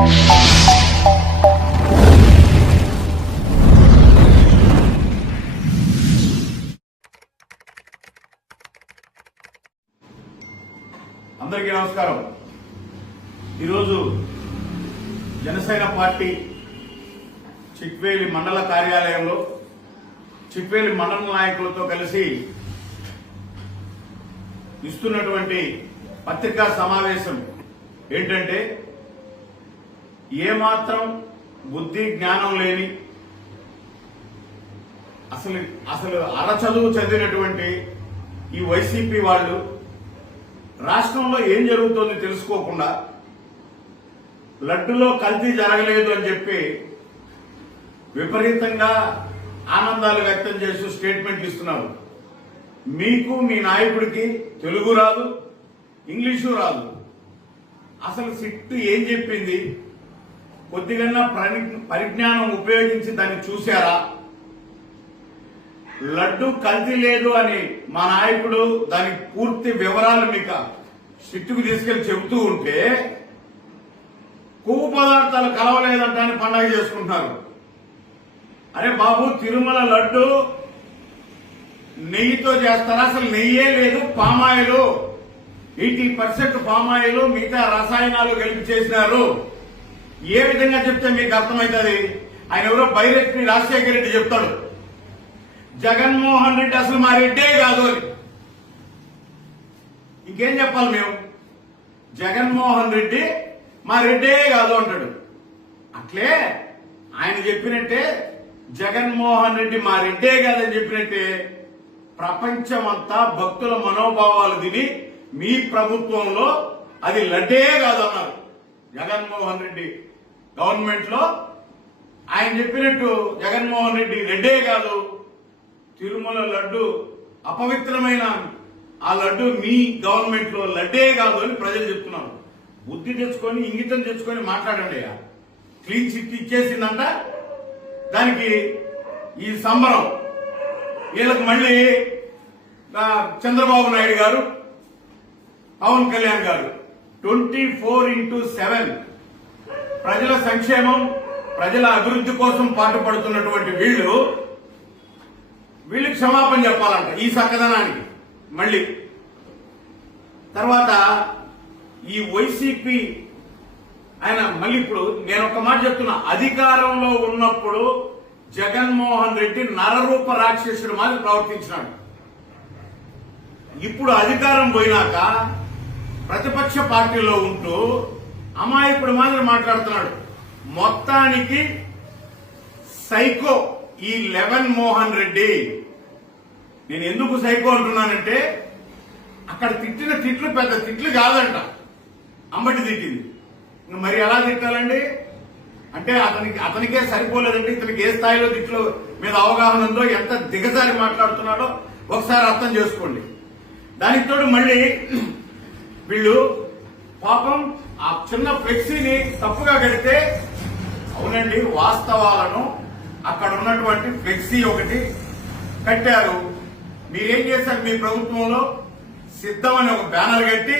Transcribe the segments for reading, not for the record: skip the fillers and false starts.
అందరికీ నమస్కారం. ఈరోజు జనసేన పార్టీ చిక్వేలి మండల కార్యాలయంలో చిక్వేలి మండల నాయకులతో కలిసి ఇస్తున్నటువంటి పత్రికా సమావేశం ఏంటంటే, ఏమాత్రం బుద్ధి జ్ఞానం లేని అసలు అరచదువు చదివినటువంటి ఈ వైసీపీ వాళ్ళు రాష్ట్రంలో ఏం జరుగుతుందో తెలుసుకోకుండా లడ్డులో కల్తీ జరగలేదు అని చెప్పి విపరీతంగా ఆనందాలు వ్యక్తం చేస్తూ స్టేట్మెంట్లు ఇస్తున్నారు. మీకు మీ నాయకుడికి తెలుగు రాదు, ఇంగ్లీషు రాదు. అసలు సిట్టు ఏం చెప్పింది? కొద్దిగా పరిజ్ఞానం ఉపయోగించి దాన్ని చూశారా? లడ్డు కల్తీ లేదు అని మా నాయకుడు దాని పూర్తి వివరాలు మీకు సిట్టుకు తీసుకెళ్లి చెబుతూ ఉంటే కొవ్వు పదార్థాలు కలవలేదంటాన్ని పండగ చేసుకుంటున్నారు. అరే బాబు, తిరుమల లడ్డు నెయ్యితో చేస్తారా? అసలు నెయ్యే లేదు, పామాయిలు 80% పామాయిలు, మిగతా రసాయనాలు కలిపి చేసినారు. ఏ విధంగా చెప్తే మీకు అర్థమవుతుంది? ఆయన ఎవరో బైరెడ్డి రాజశేఖర రెడ్డి చెప్తాడు, జగన్మోహన్ రెడ్డి అసలు మా రెడ్డే కాదు అని. ఇంకేం చెప్పాలి మేము? జగన్మోహన్ రెడ్డి మా రెడ్డే కాదు అంటాడు. అట్లే ఆయన చెప్పినట్టే జగన్మోహన్ రెడ్డి మా రెడ్డే కాదని చెప్పినట్టే ప్రపంచమంతా భక్తుల మనోభావాలు తిని మీ ప్రభుత్వంలో అది లడ్డే కాదు అన్నారు. జగన్మోహన్ రెడ్డి గవర్నమెంట్ లో ఆయన చెప్పినట్టు జగన్మోహన్ రెడ్డి రెడ్డే కాదు, తిరుమల లడ్డు అపవిత్రమైన ఆ లడ్డు మీ గవర్నమెంట్ లో లడ్డే కాదు అని ప్రజలు చెప్తున్నారు. బుద్ధి తెచ్చుకొని ఇంగితం తెచ్చుకొని మాట్లాడండి. క్లీన్ చిట్ ఇచ్చేసిందంట. దానికి ఈ సంబరం వీళ్ళకి మళ్ళీ చంద్రబాబు నాయుడు గారు, పవన్ కళ్యాణ్ గారు 24/7 ప్రజల సంక్షేమం, ప్రజల అభివృద్ధి కోసం పాటుపడుతున్నటువంటి వీళ్ళకి క్షమాపణ చెప్పాలంట ఈ సక్కదనానికి. మళ్ళీ తర్వాత ఈ వైసీపీ ఆయన మళ్ళీ ఇప్పుడు నేను ఒక మాట చెప్తున్నా, అధికారంలో ఉన్నప్పుడు జగన్మోహన్ రెడ్డి నరరూప రాక్షసుడు మాదిరి ప్రవర్తించినాడు. ఇప్పుడు అధికారం పోయినాక ప్రతిపక్ష పార్టీలో ఉంటూ అమాయకుడు మాదిరి మాట్లాడుతున్నాడు. మొత్తానికి సైకో ఈ లెవెన్ రెడ్డి. నేను ఎందుకు సైకో అంటున్నానంటే, అక్కడ తిట్టిన తిట్లు పెద్ద తిట్లు కాదంట, అంబటి తిట్టింది. మరి ఎలా తిట్టాలండి? అంటే అతనికే సరిపోలేదండి. ఇతనికి ఏ స్థాయిలో తిట్లు మీద అవగాహన ఉందో, ఎంత దిగజారి మాట్లాడుతున్నాడో ఒకసారి అర్థం చేసుకోండి. దానికి తోడు మళ్ళీ వీళ్ళు పాపం ఆ చిన్న ఫ్లెక్సీని తప్పుగా కడితే, అవునండి వాస్తవాలను అక్కడ ఉన్నటువంటి ఫ్లెక్సీ ఒకటి కట్టారు. మీరేం చేశారు? మీ ప్రభుత్వంలో సిద్ధమని ఒక బ్యానర్ కట్టి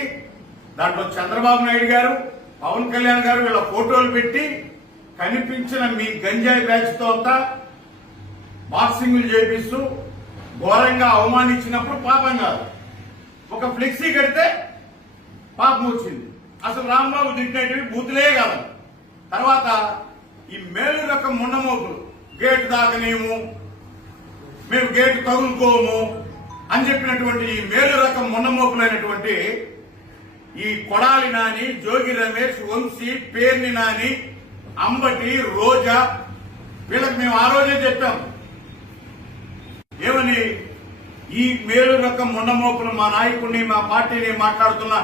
దాంట్లో చంద్రబాబు నాయుడు గారు, పవన్ కళ్యాణ్ గారు వీళ్ళ ఫోటోలు పెట్టి కనిపించిన మీ గంజాయి బ్యాచ్ తో అంతా బాక్సింగ్లు చేపిస్తూ ఘోరంగా అవమానించినప్పుడు పాపం కాదు, ఒక ఫ్లెక్సీ కడితే పాపం వచ్చింది. అసలు రాంబాబు తిట్టినవి బూతులే కాదు. తర్వాత ఈ మేలు రకం ముండమోపులు, గేటు దాకనేము, మేము గేటు తగులుకోము అని చెప్పినటువంటి ఈ మేలు రకం ముండమోపులైనటువంటి ఈ కొడాలి నాని, జోగి రమేష్, వంశీ, పేర్ని నాని, అంబటి, రోజా, వీళ్ళకి మేము ఆ రోజే చెప్పాం ఏమని, ఈ మేలు రకం ముండమోపులు మా నాయకుడిని, మా పార్టీని మాట్లాడుతున్న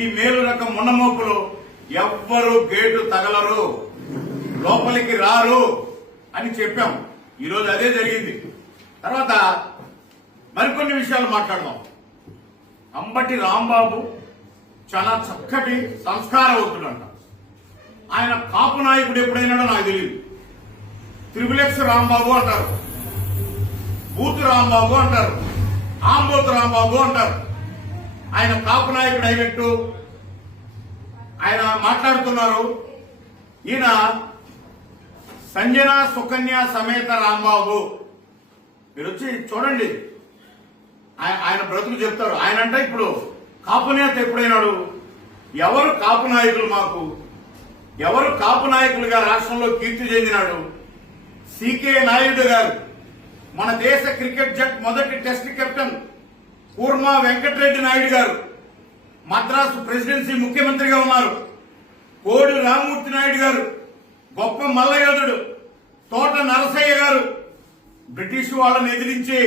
ఈ మేలు రకం ముండమోపులు ఎవ్వరూ గేటు తగలరు, లోపలికి రారు అని చెప్పాం. ఈరోజు అదే జరిగింది. తర్వాత మరికొన్ని విషయాలు మాట్లాడదాం. అంబటి రాంబాబు చాలా చక్కటి సంస్కారవంతుడంట. ఆయన కాపు నాయకుడు ఎప్పుడైనాడో నాకు తెలియదు. త్రిపులెక్స్ రాంబాబు అంటారు, బూత్ రాంబాబు అంటారు, ఆంబోతు రాంబాబు అంటారు. ఆయన కాపు నాయకుడు అయినట్టు ఆయన మాట్లాడుతున్నారు. ఈయన సంజన సుకన్య సమేత రాంబాబు, మీరు వచ్చి చూడండి, ఆయన బ్రతుకు చెప్తారు. ఆయన అంటే ఇప్పుడు కాపు నేత ఎప్పుడైనాడు? ఎవరు కాపు నాయకులు? మాకు ఎవరు కాపు నాయకులుగా రాష్ట్రంలో కీర్తి చెందినాడు? సికే నాయుడు గారు, మన దేశ క్రికెట్ జట్ మొదటి టెస్ట్ కెప్టెన్ కూర్మా వెంకటరెడ్డి నాయుడు గారు మద్రాసు ప్రెసిడెన్సీ ముఖ్యమంత్రిగా ఉన్నారు. కోడి రామ్మూర్తి నాయుడు గారు గొప్ప మల్లయోధుడు. తోట నరసయ్య గారు బ్రిటిష్ వాళ్ళని ఎదిరించి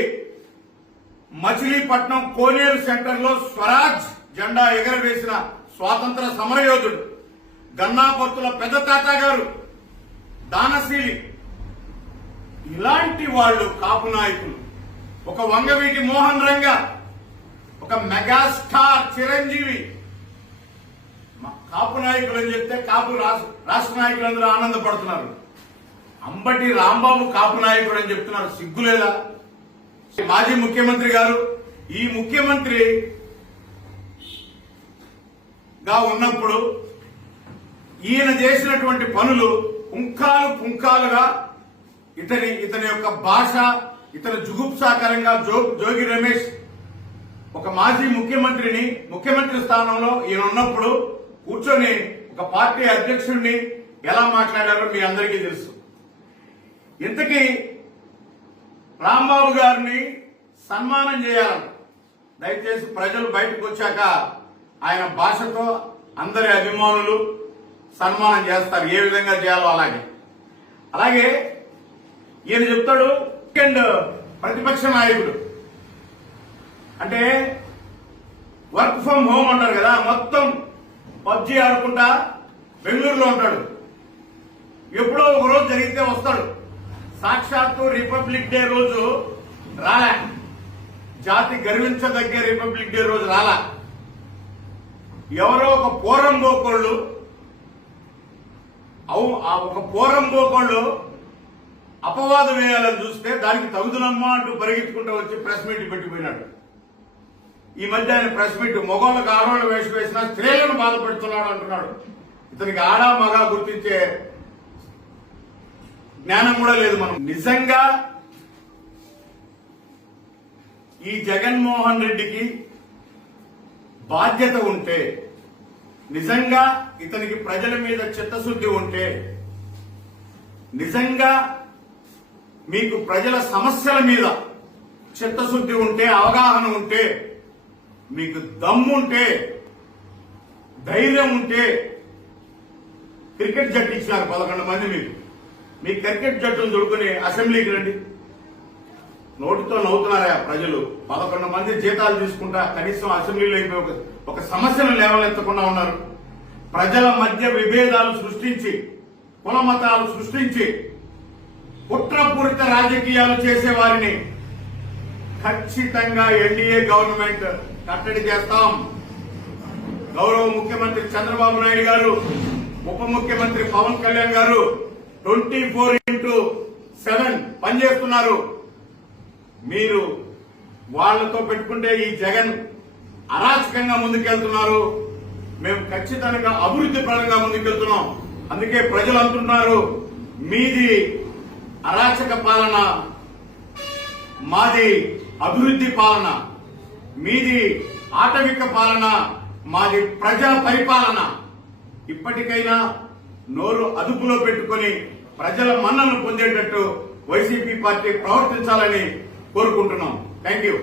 మచిలీపట్నం కోనేరు సెంటర్ లో స్వరాజ్ జెండా ఎగరవేసిన స్వాతంత్ర సమరయోధుడు. గన్నాపత్తుల పెద్ద తాత గారు దానశీలి. ఇలాంటి వాళ్ళు కాపు నాయకులు. ఒక వంగవీటి మోహన్ రంగ, ఒక మెగాస్టార్ చిరంజీవి కాపు నాయకులు అని చెప్తే కాపు రాష్ట్ర నాయకులందరూ ఆనందపడుతున్నారు. అంబటి రాంబాబు కాపు నాయకుడు అని చెప్తున్నారు. సిగ్గులేదా? మాజీ ముఖ్యమంత్రి గారు ఈ ముఖ్యమంత్రిగా ఉన్నప్పుడు ఈయన చేసినటువంటి పనులు పుంఖాలుగా ఇతని యొక్క భాష, ఇతని జుగుప్సాకరంగా జోగి రమేష్ ఒక మాజీ ముఖ్యమంత్రిని ముఖ్యమంత్రి స్థానంలో ఈయన ఉన్నప్పుడు కూర్చొని ఒక పార్టీ అధ్యక్షుడిని ఎలా మాట్లాడారో మీ అందరికీ తెలుసు. ఇంతకీ రాంబాబు గారిని సన్మానం చేయాలని దయచేసి ప్రజలు బయటకు వచ్చాక ఆయన భాషతో అందరి అభిమానులు సన్మానం చేస్తారు. ఏ విధంగా చేయాలో అలాగే ఈయన చెప్తాడు. ప్రతిపక్ష నాయకుడు అంటే వర్క్ ఫ్రం హోమ్ అంటారు కదా, మొత్తం పబ్జీ ఆడుకుంటా బెంగళూరులో ఉంటాడు. ఎప్పుడో ఒక రోజు జరిగితే వస్తాడు. సాక్షాత్తు రిపబ్లిక్ డే రోజు రాలా, జాతి గర్వించదగ్గ రిపబ్లిక్ డే రోజు రాలా. ఎవరో ఒక పోరంబోకోళ్ళు అపవాదం వేయాలని చూస్తే దానికి తగుదనమ్మా అంటూ పరిగెత్తుకుంటూ వచ్చి ప్రెస్ మీట్ పెట్టిపోయినాడు. ఈ మధ్య ఆయన ప్రెస్ మీట్ మగవాళ్ళకు ఆడవాళ్ళు వేషం వేసినా స్త్రీలను బాధపెడుతున్నాడు అంటున్నాడు. ఇతనికి ఆడా మగా గుర్తించే జ్ఞానం కూడా లేదు. మనం నిజంగా ఈ జగన్మోహన్ రెడ్డికి బాధ్యత ఉంటే, నిజంగా ఇతనికి ప్రజల మీద చిత్తశుద్ధి ఉంటే, నిజంగా మీకు ప్రజల సమస్యల మీద చిత్తశుద్ధి ఉంటే, అవగాహన ఉంటే, మీకు దమ్ముంటే, ధైర్యం ఉంటే, క్రికెట్ జట్టు ఇచ్చినారు 11 మంది. మీ క్రికెట్ జట్టును దొడుకుని అసెంబ్లీకి రండి. నోటితో నవ్వుతున్నారా ప్రజలు? 11 మంది జీతాలు తీసుకుంటా కనీసం అసెంబ్లీలో ఒక సమస్యను లేవనెత్తకుండా ఉన్నారు. ప్రజల మధ్య విభేదాలు సృష్టించి, కుల మతాలు సృష్టించి, కుట్రపూరిత రాజకీయాలు చేసే వారిని ఖచ్చితంగా ఎన్డీఏ గవర్నమెంట్ కట్టడి చేస్తాం. గౌరవ ముఖ్యమంత్రి చంద్రబాబు నాయుడు గారు, ఉప ముఖ్యమంత్రి పవన్ కళ్యాణ్ గారు 24/7 పనిచేస్తున్నారు. మీరు వాళ్లతో పెట్టుకుంటే ఈ జగన్ అరాచకంగా ముందుకెళ్తున్నారు. మేము ఖచ్చితంగా అభివృద్ధి పరంగా ముందుకెళ్తున్నాం. అందుకే ప్రజలు అంటున్నారు, మీది అరాచక పాలన, మాది అభివృద్ధి పాలన, మీది ఆటవిక పాలన, మాది ప్రజా పరిపాలన. ఇప్పటికైనా నోరు అదుపులో పెట్టుకుని ప్రజల మన్ననలు పొందేటట్టు వైసీపీ పార్టీ ప్రవర్తించాలని కోరుకుంటున్నాం. Thank you.